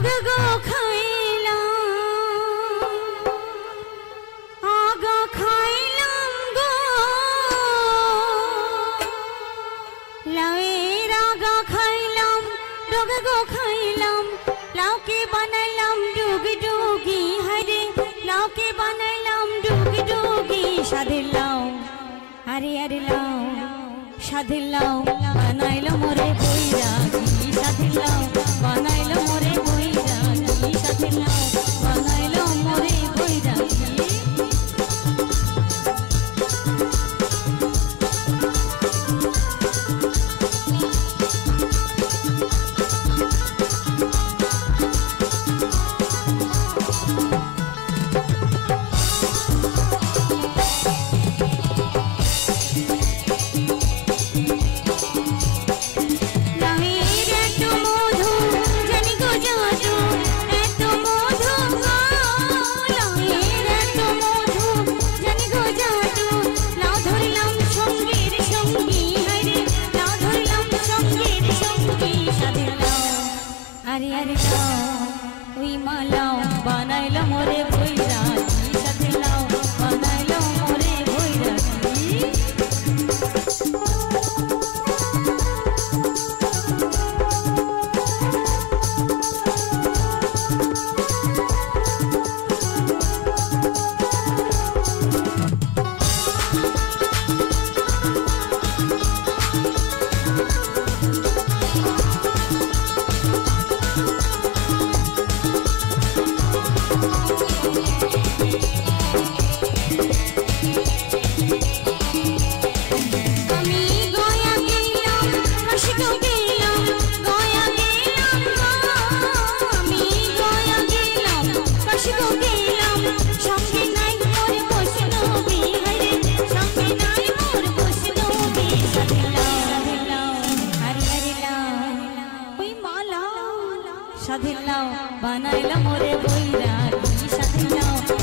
ডোগে গো খাইলাম আগা খাইলাম গো লাউয়ের আগা খাইলাম ডোগে গো খাইলাম লাউকে বানাইলাম ডুগি ডুগি হরে লাউকে বানাইলাম ডুগি ডুগি সাধের লাউ আরে আরে লাউ সাধের লাউ বানাইলো মোরে বৈরাগী সাধের লাউ বানাইলো মোরে বৈরাগী সাধের লাউ বানাইলো মোরে বৈরাগী আরে আরে ওই মালাও বানাইলো মোরে বৈরাগী সাথে লাও বানাইলো মোরে বৈরাগী সাধের লাউ বানাইলা মোরে বৈরাগী সাধের লাউ